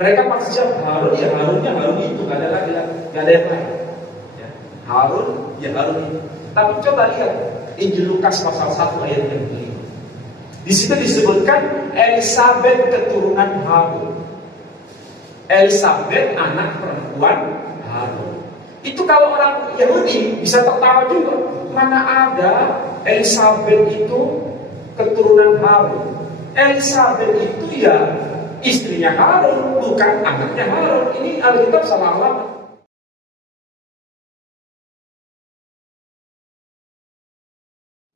Mereka pasti jawab Harun, ya Harunnya Harun itu, gak ada lagi, gak ada yang lain. Ya. Harun, ya Harun itu. Tapi coba lihat Injil Lukas pasal 1 ayat yang kelima. Di situ disebutkan Elisabet keturunan Harun. Elisabet anak perempuan Harun. Itu kalau orang Yahudi bisa tertawa juga. Mana ada Elisabet itu keturunan Harun. Elisabet itu ya istrinya Harun, bukan anaknya Harun. Ini Alkitab salah alamat.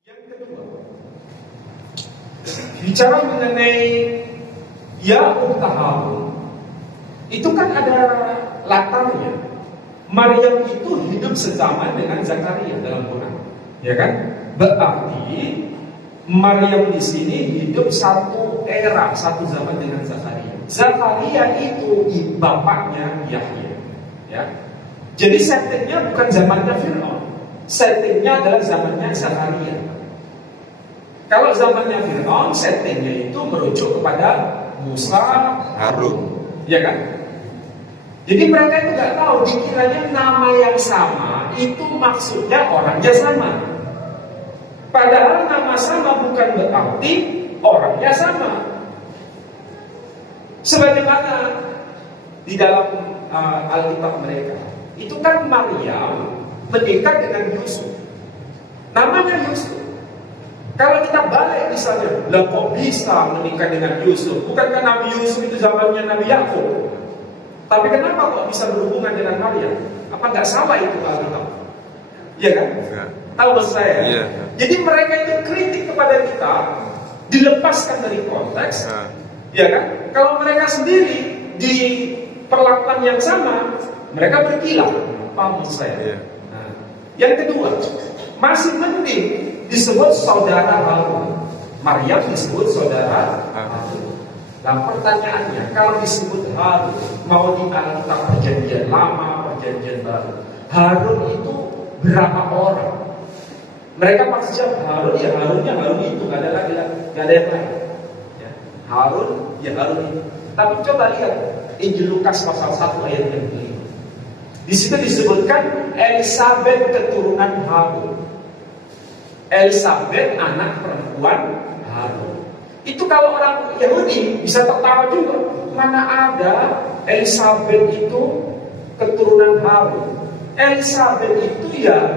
Yang kedua, bicara mengenai ya ukhta Harun, itu kan ada latarnya. Maryam itu hidup sezaman dengan Zakaria dalam Quran, ya kan? Berarti Maryam di sini hidup satu era, satu zaman dengan Zakaria. Zakaria itu bapaknya Yahya, ya. Jadi settingnya bukan zamannya Fir'aun, settingnya adalah zamannya Zakaria. Kalau zamannya Fir'aun, settingnya itu merujuk kepada Musa, Harun, ya kan? Jadi mereka itu nggak tahu, dikiranya nama yang sama itu maksudnya orangnya sama. Padahal nama sama bukan berarti orangnya sama. Sebagaimana di dalam Alkitab mereka, itu kan Maryam menikah dengan Yusuf. Namanya Yusuf. Kalau kita balik misalnya, lah kok bisa menikah dengan Yusuf? Bukankah Nabi Yusuf itu zamannya Nabi Yakub? Tapi kenapa kok bisa berhubungan dengan Maryam? Apa nggak salah itu Alkitab? Iya kan? Ya. Tahu maksud saya? Ya. Jadi mereka itu kritik kepada kita, dilepaskan dari konteks, ya kan? Kalau mereka sendiri diperlakukan yang sama, mereka berkilah. Paham maksud saya? Ya. Nah, yang kedua, masih mending disebut saudara Harun. Maryam disebut saudara Harun. Nah pertanyaannya, kalau disebut Harun, mau di Alkitab perjanjian lama, perjanjian baru, Harun itu berapa orang? Mereka pasti jawab Harun, ya Harunnya Harun itu, gak ada lagi, gak ada yang lain. Ya. Harun, ya Harun itu. Tapi coba lihat Injil Lukas pasal 1 ayat yang kelima. Di situ disebutkan Elisabet keturunan Harun. Elisabet anak perempuan Harun. Itu kalau orang Yahudi bisa tertawa juga. Mana ada Elisabet itu keturunan Harun. Elisabet itu ya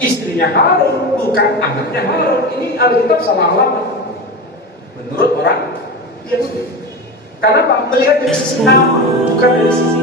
istrinya Harun, bukan anaknya Harun. Ini Alkitab salah alamat menurut orang Yahudi. Karena Pak melihat dari sisi nama, bukan dari sisi